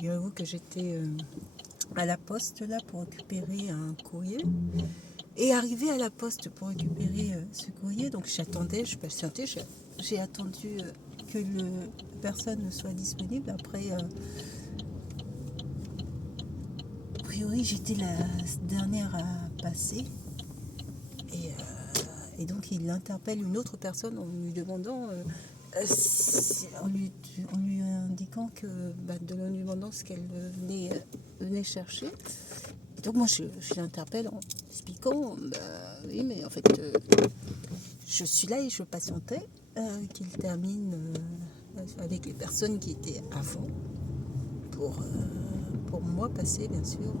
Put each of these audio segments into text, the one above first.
Figurez-vous que j'étais à la poste là pour récupérer un courrier. Et arrivé à la poste pour récupérer ce courrier, donc j'attendais, je patientais, j'ai attendu que la personne soit disponible. Après, a priori, j'étais la dernière à passer. Et donc, il interpelle une autre personne en lui demandant, en lui indiquant que, de lui demandant ce qu'elle venait chercher. Et donc, moi, je l'interpelle en expliquant, oui, mais en fait, je suis là et je patientais qu'il termine avec les personnes qui étaient avant pour moi passer, bien sûr.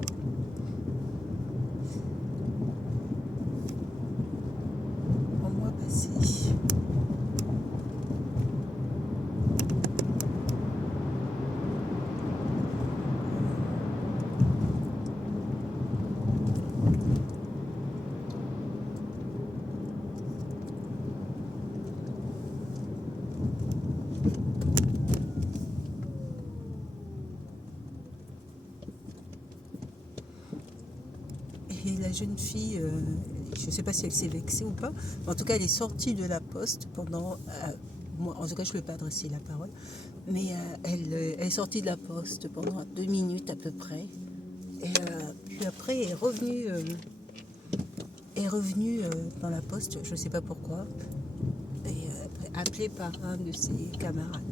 Pour moi passer. Et la jeune fille, je ne sais pas si elle s'est vexée ou pas, mais en tout cas, elle est sortie de la poste pendant. Moi, en tout cas, je ne lui ai pas adressé la parole, mais elle est sortie de la poste pendant 2 minutes à peu près. Et puis après, elle est revenue dans la poste, je ne sais pas pourquoi, et appelée par un de ses camarades.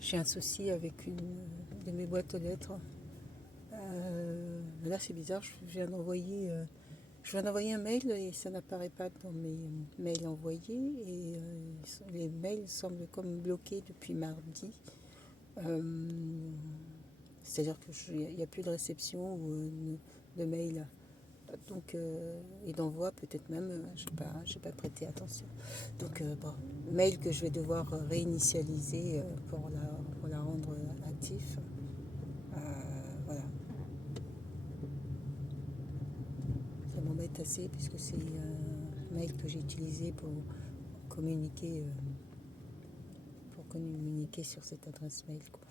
J'ai un souci avec une de mes boîtes aux lettres. Là, c'est bizarre, je viens d'envoyer un mail et ça n'apparaît pas dans mes mails envoyés. Et les mails semblent comme bloqués depuis mardi. C'est-à-dire qu'il n'y a plus de réception ou de mail. Donc, et d'envoi peut-être même, j'ai pas prêté attention. Donc, mail que je vais devoir réinitialiser pour la rendre actif. Voilà. Ça m'embête assez puisque c'est un mail que j'ai utilisé pour communiquer sur cette adresse mail, quoi.